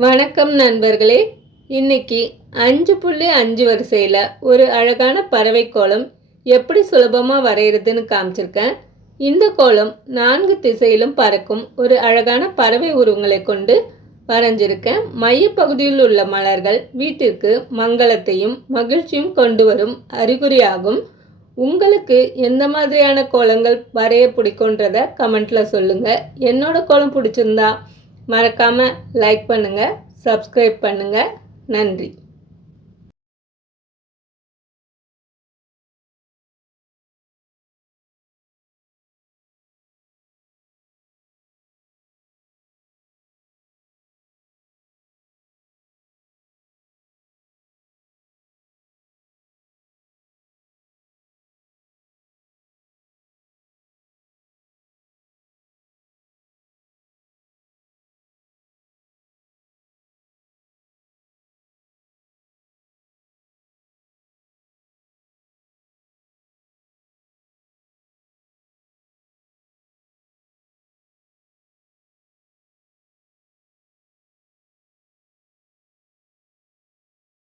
வணக்கம் நண்பர்களே. இன்னைக்கு 5.5 வரிசையில் ஒரு அழகான பறவை கோலம் எப்படி சுலபமாக வரைகிறதுன்னு காமிச்சிருக்கேன். இந்த கோலம் 4 திசையிலும் பறக்கும் ஒரு அழகான பறவை உருவங்களை கொண்டு வரைஞ்சிருக்கேன். மையப்பகுதியில் உள்ள மலர்கள் வீட்டிற்கு மங்களத்தையும் மகிழ்ச்சியும் கொண்டு வரும் அறிகுறியாகும். உங்களுக்கு எந்த மாதிரியான கோலங்கள் வரைய பிடிக்குன்றத கமெண்ட்டில் சொல்லுங்கள். என்னோட கோலம் பிடிச்சிருந்தா மறக்காமல் லைக் பண்ணுங்கள், சப்ஸ்கிரைப் பண்ணுங்கள். நன்றி.